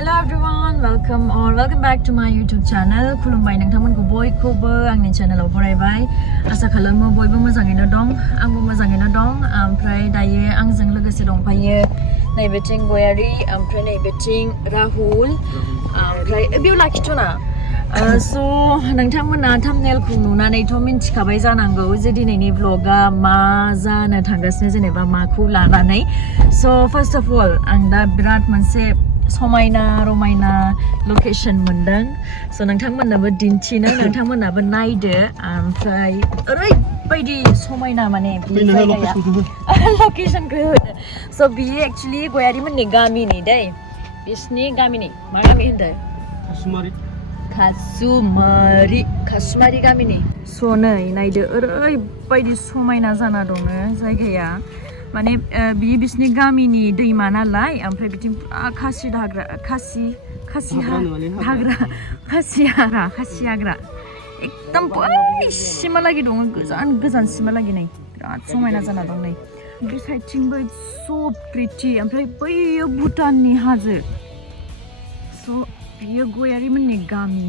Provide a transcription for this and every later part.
Hello everyone, welcome back to my YouTube channel. खुलुमबाय नोंथांमोनखौ बयखौबो आंनि चेनेलाव बरायबाय। आसा खालामो बयबो मोजाङैनो दं। आंबो मोजाङैनो दं। ओमफ्राय दायो आंजों लोगोसे दंफायो नैबेथिं गयारि, ओमफ्राय नैबेथिं राहुल, ओमफ्राय बेयाव लाखिथ'ना। So नोंथांमोना थाम्बनेलखौ नुनानैथ' मिन्थिखाबाय जानांगौ जे दिनैनि व्लगा मा जानो थांगासिनो, जेनेबा माखौ लानानै। So first of all आं दा बिराद मोनसे समायना रमायना लकेशन मोनदों। So नोंथांमोननोबो दिन्थिनो, नोंथांमोनाबो नायदो। ओमफ्राय ओरैबायदि समायना माने बे जायगाया लकेशनखौ होनो। So बियो एक्चुअली गयारिमोननि गामिनि दै, बिसिनि गामिनि मा गामि होनदों? खासुमारि गामिनि। स' नै नायदो ओरैबायदि समायना जाना दङ जायगाया। माने बिसिनि गामिनि दैमा नालाय, ओमफ्राय बिथिं खासि हाग्रा एकदम बैसिमहालागै दङ, गोजानसिमहालागै नै बिराद समायना जाना दं। नै बे साइडथिंबो स' प्रिटि, ओमफ्राय बैयो भुटाननि हाजो। स' बियो गयारिमोननि गामि,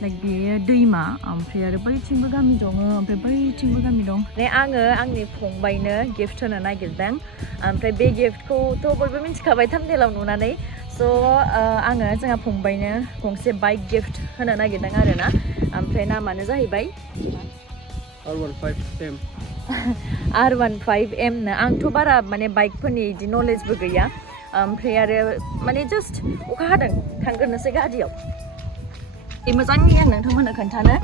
लाइक बेयो दैमा, ओमफ्राय आरो बैथिंबो गामि दङ, ओमफ्राय बैथिंबो गामि दं। आङो आंनि फंबायनो गिफ्ट होनो नागिरदों। ओमफ्राय बे गिफ्टखौथ' बयबो मिन्थिखाबाय थाम्बनेलाव नुनानै। स' आङो जोंहा फंबायनो गंसे बाइक गिफ्ट होनो नागिरदों आरोना। ओमफ्राय नामानो जाहैबाय R15m नो। आंथ' बारा माने बाइकफोरनि बिदि नलेजबो गैया। ओमफ्राय आरो माने जास्ट अखा हादों, थांग्रोनोसै गारियाव। मोजाङै आं नोंथांमोननो खोन्थानो।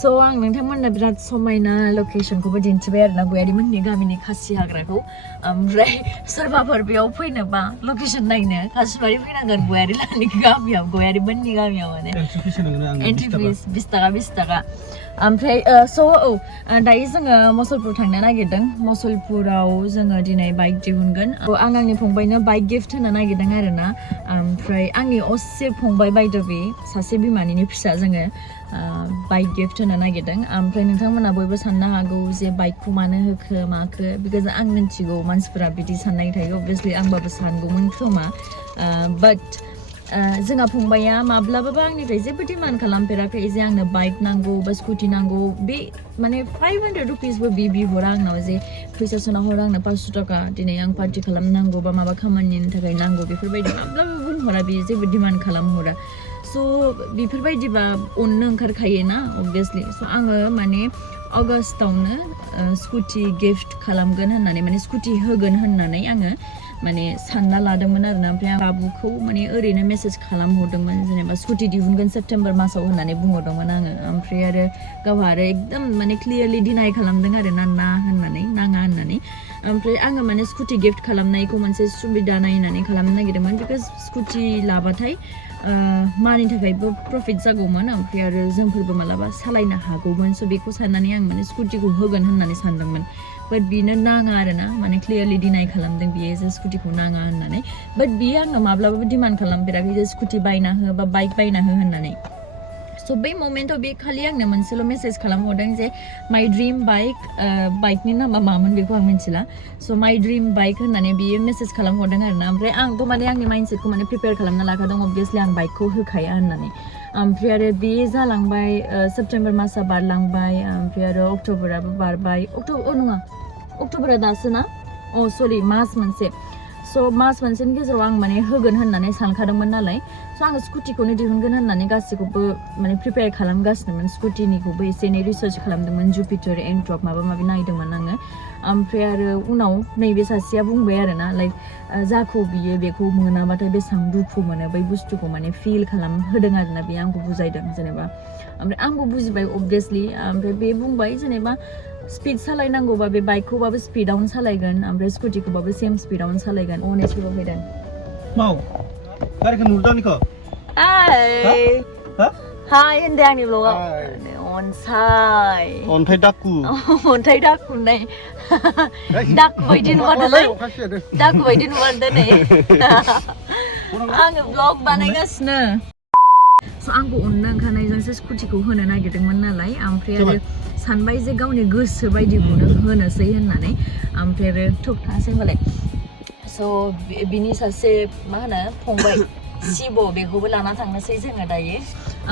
स' आं नोंथांमोननो बिराद समायना लकेशनखौबो दिन्थिबाय आरोना, गयारिमोननि गामिनि खासि हाग्राखौ। ओमफ्राय सोरबाफोर बेयाव फैनोबा लकेशन नायनो खासिबारि फैनांगोन, गयारिमोननि गामियाव माने एन्ट्रि फिस 20 थाखा। ओमफ्राय दायो जोङो मसलपुर थांनो नागिरदों। मसलपुराव जोङो दिनै बाइक दिहुनगोन। आं आंनि फंबायनो बाइक गिफ्ट होनो नागिरदों आरोना। ओमफ्राय आंनि असे फंबाय बायद' बे सासे बिमानिनि फिसा, जोङो बाइक गिफ्ट होनो नागिरदों। ओमफ्राय नोंथांमोना बयबो साननो हागौ जे बाइकखौ मानो होखो माखो, बिकज आं मिन्थिगौ मानसिफोरा बिदि साननाय थायो। अभियासलि आंबाबो सानगौमोन खोमा, बाट जोंहा फंबाया माब्लाबाबो आंनिफ्राय जेबो डिमान्ड खालामफेराखै जे आंनो बाइक नांगौ बा स्कुटि नांगौ। बे माने 500 रुपिसबो बिहरा आंनाव जे फैसा सोना हर आंनो 500 थाखा, दिनै आं पार्टि खालामनांगौ बा माबा खामानिनि थाखाय नांगौ, बेफोरबायदि माब्लाबा बुंहरा, बे जेबो डिमान्ड खालामहरा। स' बेफोरबायदिबा अननो ओंखारखायो ना अभियासलि। स' आङो माने अगस्टआवनो स्कुटि गिफ्ट खालामगोन होननानै, माने स्कुटि होगोन होननानै आङो माने सानना लादोंमोन आरोना। ओमफ्राय आं बाबुखौ माने ओरैनो मेसेज खालामहरदोंमोन, जेनेबा स्कुटि दिहुनगोन सेप्तेम्बर मासाव होननानै बुंहरदोंमोन आङो। ओमफ्राय आरो गावहा आरो एकदम माने क्लियारलि डिनाय खालामदों आरो नाङा होननानै। ओमफ्राय आङो माने स्कुटि गिफ्ट खालामनायखौ मोनसे सुबिदा नायनानै खालामनो नागिरदोंमोन, बिकज स्कुटि लाबाथाय मानि थाखायबो प्रफिट जागौमोन, ओमफ्राय आरो जोंफोरबो मालाबा सालायनो हागौमोन। स' बेखौ साननानै आं माने स्कुटिखौ होगोन होननानै सानदोंमोन। बाट बिनो नाङा आरोना, माने क्लियारलि डिनाय खालामदों बियो जे स्कुटिखौ नाङा होननानै। बाट बियो आंनो माब्लाबाबो डिमान्ड खालामफेराखै जे स्कुटि बायना हो बा बाइक बायना हो होननानै। स' बै मोमेन्टआव बे खालि आंनो मोनसेल' मेसेज खालामहरदों जे माइ ड्रिम बाइक, बाइकनि नामा मामोन बेखौ आं मिन्थिला। स' माइ ड्रिम बाइक होननानै बियो मेसेज खालामहरदों आरोना। ओमफ्राय आंथ' माने आंनि माइन्डसेटखौ माने प्रिपेयार खालामना लाखादों, अभियासलि आं बाइकखौ होखाया होननानै। ओमफ्राय आरो बे जालांबाय, सेप्तेम्बर मासआ बारलांबाय, ओमफ्राय आरो अक्ट'बराबो बारबाय। नङा, अक्ट'बरा दासो ना? सरि, मास मोनसे। स' मास मोनसेनि गेजेराव आं माने होगोन होननानै सानखादोंमोन नालाय। स' आङो स्कुटिखौनो दिहुनगोन होननानै गासैखौबो माने प्रिपेयार खालामगासिनोमोन। स्कुटिनिखौबो एसे एनै रिसार्च खालामदोंमोन, जुपिटार, एन्ट्रक माबा माबि नायदोंमोन आङो। ओमफ्राय आरो उनाव नैबे सासेया बुंबाय आरोना, लाइक जाखौ बियो बेखौ मोनाबाथाय बेसेबां दुखु मोनो, बै बुस्थुखौ माने फिल खालामहोदों आरोना। बे आंखौ बुजायदों जेनेबा। ओमफ्राय आंबो बुजिबाय अभियासलि। ओमफ्राय बे बुंबाय जेनेबा स्पिड सालायनांगौबा बे बाइकखौबाबो स्पिडावनो सालायगोन, ओमफ्राय स्कुटिखौबाबो सेम स्पिडावनो सालायगोन। अनेस्टलिबो फैदों। गारिखौ नुदों आंनिखौ? हाय होनदे आंनि ब्लगाव। अनसाय अन्थाइ दाकु होननाय दाकु बायदि नुहरदोंलै, दाकु बायदि नुहरदों नै। आङो ब्लग बानायगासिनो। स' आंखौ अननो ओंखारनायजोंसो स्कुटिखौ होनो नागिरदोंमोन नालाय। ओमफ्राय आरो सानबाय जे गावनि गोसो बायदिखौनो होनोसै होननानै। ओमफ्राय आरो थासै होनबालाय। So बिनि सासे मा होनो फंबाय सिब' बेखौबो लाना थांनोसै जोङो दायो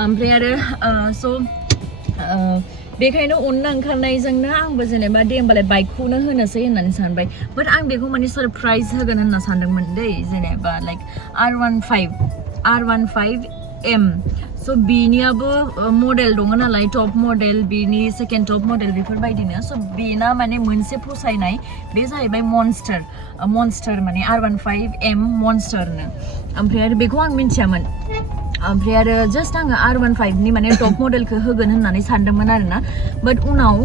ओमफ्राय आरो so बेखायनो अनना ओंखारनायजोंनो आंबो जेनेबा दे होमबालाय बाइकखौनो होनोसै होननानै सानबाय बाट आं बेखौ माने सरप्राइज होगोन होनना सानदोंमोन दै जेनेबा लाइक R15m so बिनियाबो मडेल दङ नालाय टप मडेल बिनि सेकेन्ड टप मडेल बेफोरबायदिनो so बेना माने मोनसे फसायनाय बे जाहैबाय मन्स्टार माने R15m मन्स्टारनो ओमफ्राय आरो बेखौ आं मिन्थियामोन ओमफ्राय आरो जास्ट आङो R15नि माने टप मडेलखौ होगोन होननानै सानदोंमोन आरोना बाट उनाव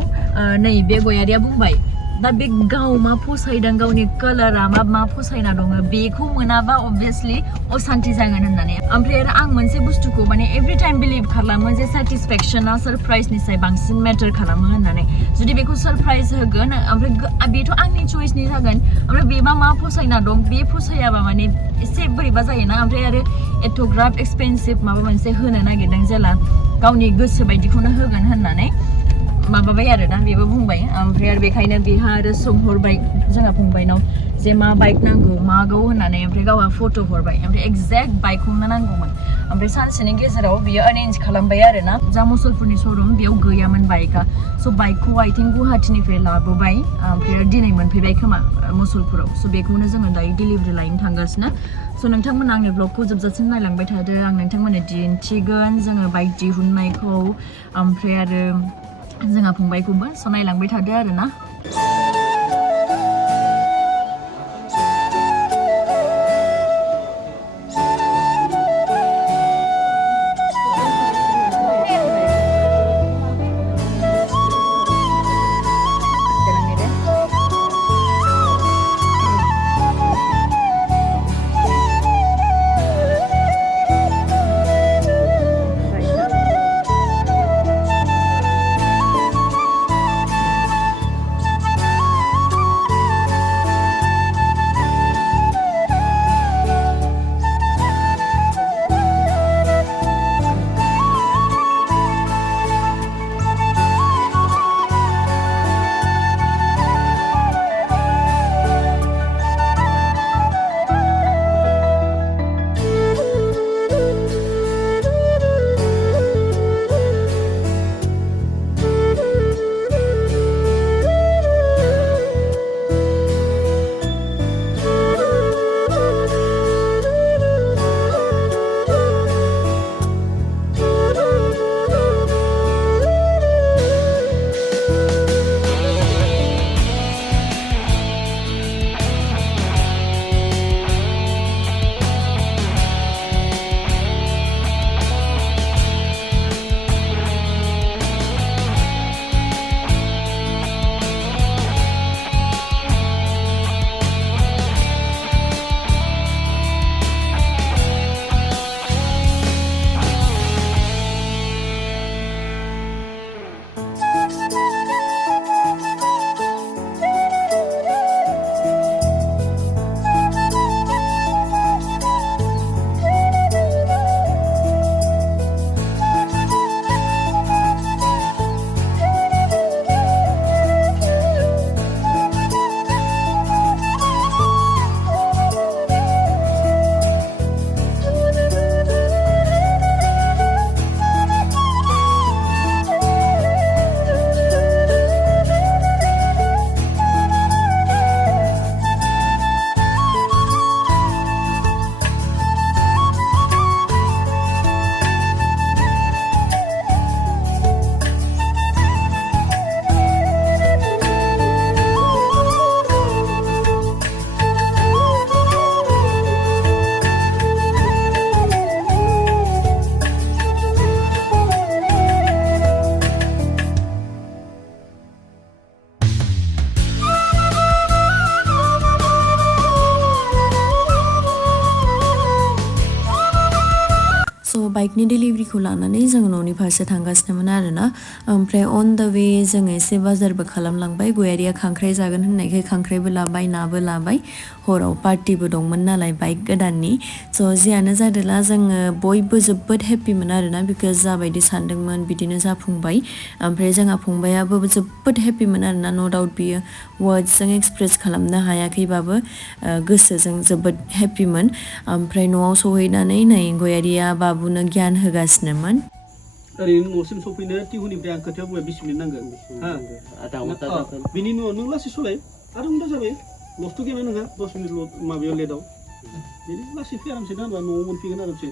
नै बे गयारिया बुंबाय दा बे गाव मा फसायदों गावनि कालारा मा फसायना दङ बेखौ मोनाबा अबभियासलि असान्ति जागोन होननानै ओमफ्राय आरो आं मोनसे बुस्थुखौ माने एभ्रि टाइम बिलिभ खालामो जे सेटिसफेक्सना सरप्राइजनिसाय बांसिन मेटार खालामो होननानै जुदि बेखौ सरप्राइज होगोन ओमफ्राय बेथ' आंनि चइसनि जागोन ओमफ्राय बेबा मा फसायना दं बे फसायाबा माने एसे बोरैबा जायोना ओमफ्राय आरो एथ'ग्राब एक्सपेन्सिभ माबा मोनसे होनो नागिरदों जेला गावनि गोसो बायदिखौनो होगोन होननानै माबाबाय आरो ना बेबो बुंबाय ओमफ्राय आरो बेखायनो बेहा आरो सोंहरबाय जोंहा फंबायनाव जे मा बाइक नांगौ मागौ होननानै ओमफ्राय गावहा फट' हरबाय ओमफ्राय एक्जेक्ट बाइकखौनो नांगौमोन ओमफ्राय सानसेनि गेजेराव बियो एरेन्ज खालामबाय आरो ना जा मुसलपुरनि श'रुम बेयाव गैयामोन बाइकआ स' बाइकखौ आइ थिंक गुवाहाटीनिफ्राय लाबोबाय ओमफ्राय दिनै मोनफैबाय खोमा मुसलपुराव स' बेखौनो जोङो दायो डिलिभारि लायनो थांगासिनो स' नोंथांमोना आंनि ब्लगखौ जोबजासिम नायलांबाय थादो आं नोंथांमोननो दिन्थिगोन जोङो बाइक दिहुननायखौ ओमफ्राय आरो जोंहा फंबायखौबो स' नायलांबाय थादो आरो ना बाइकनि डिलिभारिखौ लानानै जों न'नि फारसे थांगासिनोमोन आरोना ओमफ्राय अन द वे जों एसे बाजारबो खालामलांबाय गयारिया खांख्राइ जागोन होननायखाय खांख्राइबो लाबाय नाबो लाबाय हराव पार्टिबो दंमोन नालाय बाइक गोदाननि स' जियानो जादोला जोङो बयबो जोबोद हेप्पिमोन आरोना बिकज जाबायदि सानदोंमोन बिदिनो जाफुंबाय ओमफ्राय जोंहा फंबायाबो जोबोद हेप्पिमोन आरोना न' डाउट बियो वर्डसजों एक्सप्रेस खालामनो हायाखैबाबो गोसोजों जोबोद हेप्पिमोन ओमफ्राय न'आव सहैनानै नै गयारिया बाबुनो गियान होगासिनोमोन ओरैनो न'सिम सफैनो टिहुनिफ्राय आं खोथायाव बुंबाय 20 मिनिट नांगोन बिनि उनाव नों लासै सलाय आरो उन्दा जाबाय लसथ' गैया नोंहा 10 मिनिट माबायाव लेटआव बिदिनो लासै फै आरामसे ना न'आव मोनफैगोन आरामसे